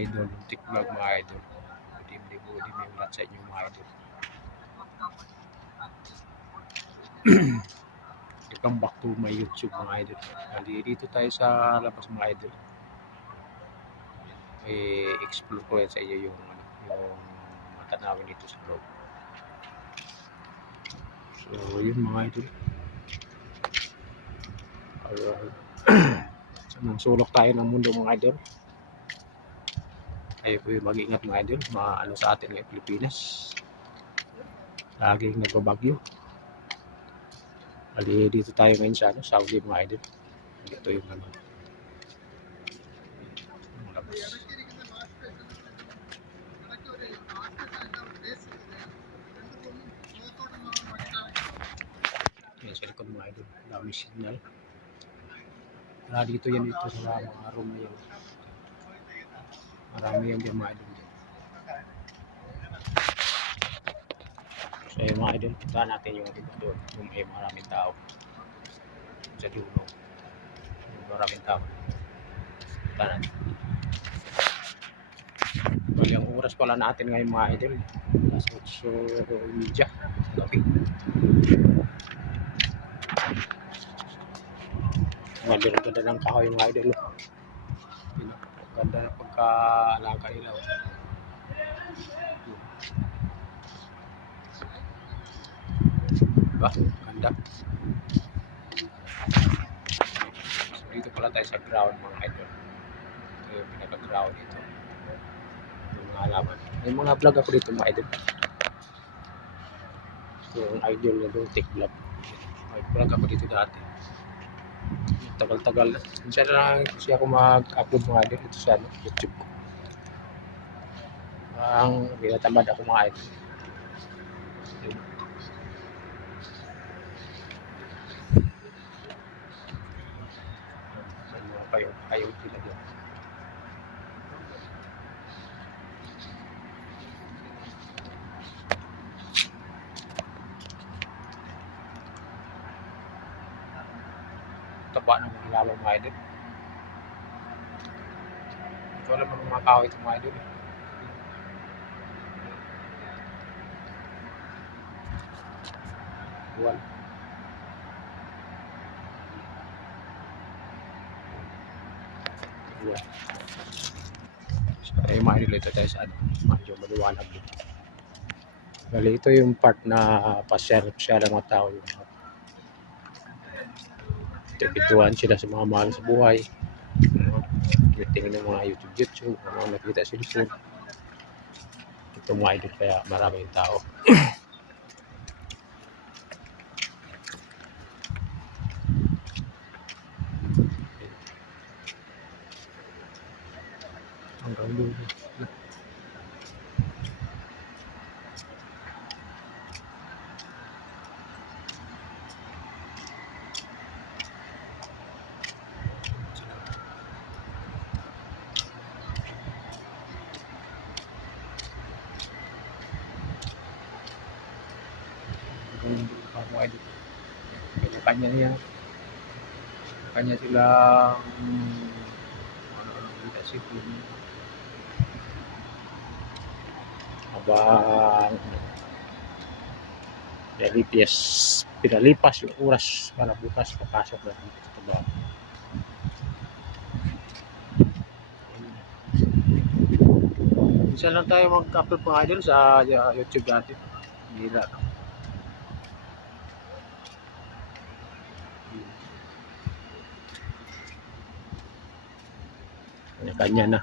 idol, TikTok mga idol. Good evening lahat sa inyo mga idol. Welcome back to my YouTube mga idol. Dito tayo sa labas mga idol. Explore ko sa inyo yung matanawin dito sa loob. So yun mga idol. Sulok tayo ng mundo mga idol. Tayo po yung mag-ingat mga idol. Maano sa atin ng Pilipinas. Laging nagbabagyo. Dito tayo ngayon sa Saudi mga idol. Dito yung labas. Yan sa likod mga idol. Dami signal. Dito yan dito sa mga room na yan. Marami yan dyan mga idol. So yung mga idol, punta natin yung doon. Yung may maraming tao. Sa dulo. Maraming tao. Punta natin. Bali ang oras pala natin ngayon mga idol. Alas 8:30. Okay. Ganda ng kahoy mga idol. Ganda ng pagka-alaka nila. Diba? Ganda. So, dito pala tayo sa ground mga idol. Ito yung pinaka-ground dito. Yung mga halaman. May mga vlog ako dito mga idol. Ito yung idol na doon, tech vlog. May vlog ako dito dati. Tagal-tagal. Minsan lang kasi ako mag-upload mga idol dito sa YouTube ko. Ang binatamad ako mga idol. Ayaw sila dyan. Taba ng mga lalong mga idol. Ito alam mo mga kahoy itong mga idol. Buwan. So yung mga idol, ito tayo sa medyo maliwanag dito. Bali ito yung part na pasyal ng mga tao. Tipituan sila sa mga mahal sa buhay. Tingin ng mga YouTube, mga nakita sa cellphone. Ito mga idol, kaya maraming tao. Hanggang dulo. Kanya niya. Kanya silang kita sipin. Habang pinalipas yung oras para bukas papasok na dito sa trabaho. Isa lang tayo mag-upload mga idol sa YouTube natin. Hindi lang. Kanya na.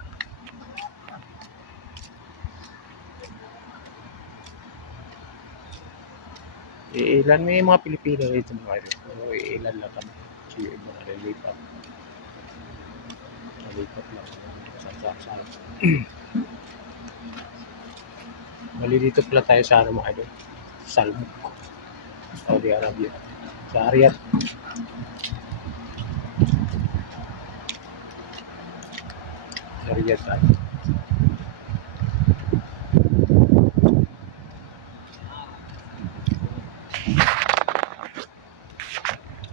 Ilan may mga Pilipino rito mga idol. Pero ilan lang kami. So yung iba nalilipat. Nalilipat lang. Sa Mali dito pala tayo sa mga idol. Salmuk. Saudi Arabia. Sa Riyadh. Sa Riyadh tayo.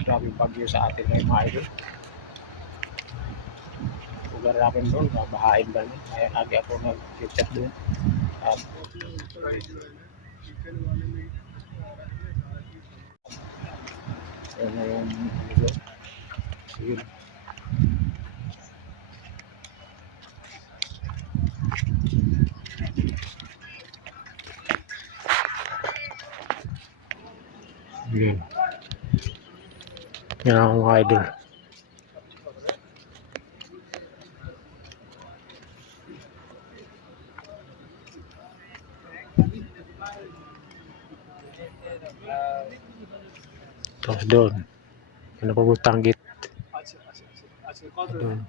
Grabe bagyo sa atin ngayon mga idol. lugar namin doon, bahain ba naman. Kaya lagi ako nag-chat doon. At yun na yung doon. Yun. Yun. Yan ang mga idol. Tapos doon. Ano pa butanggit? Doon.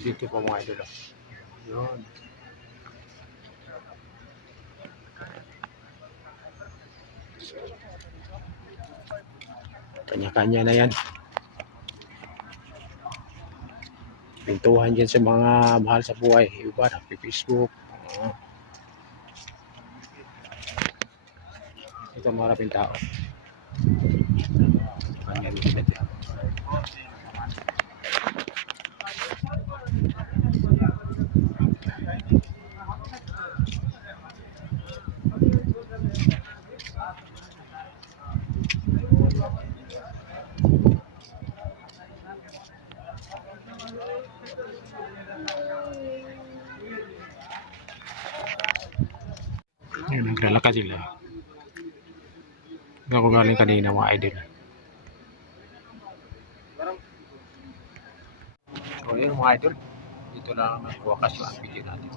Dito pa mga idol. Yun. Kanya-kanya na yan. Pintuhan dyan sa mga mahal sa buhay. Iba na Facebook. Ito maraming tao. Kanya din natin. Yun, naglalakad sila. Hindi ako galing kanina mga idol. So yun mga idol. Dito lang ang wakas yung video natin.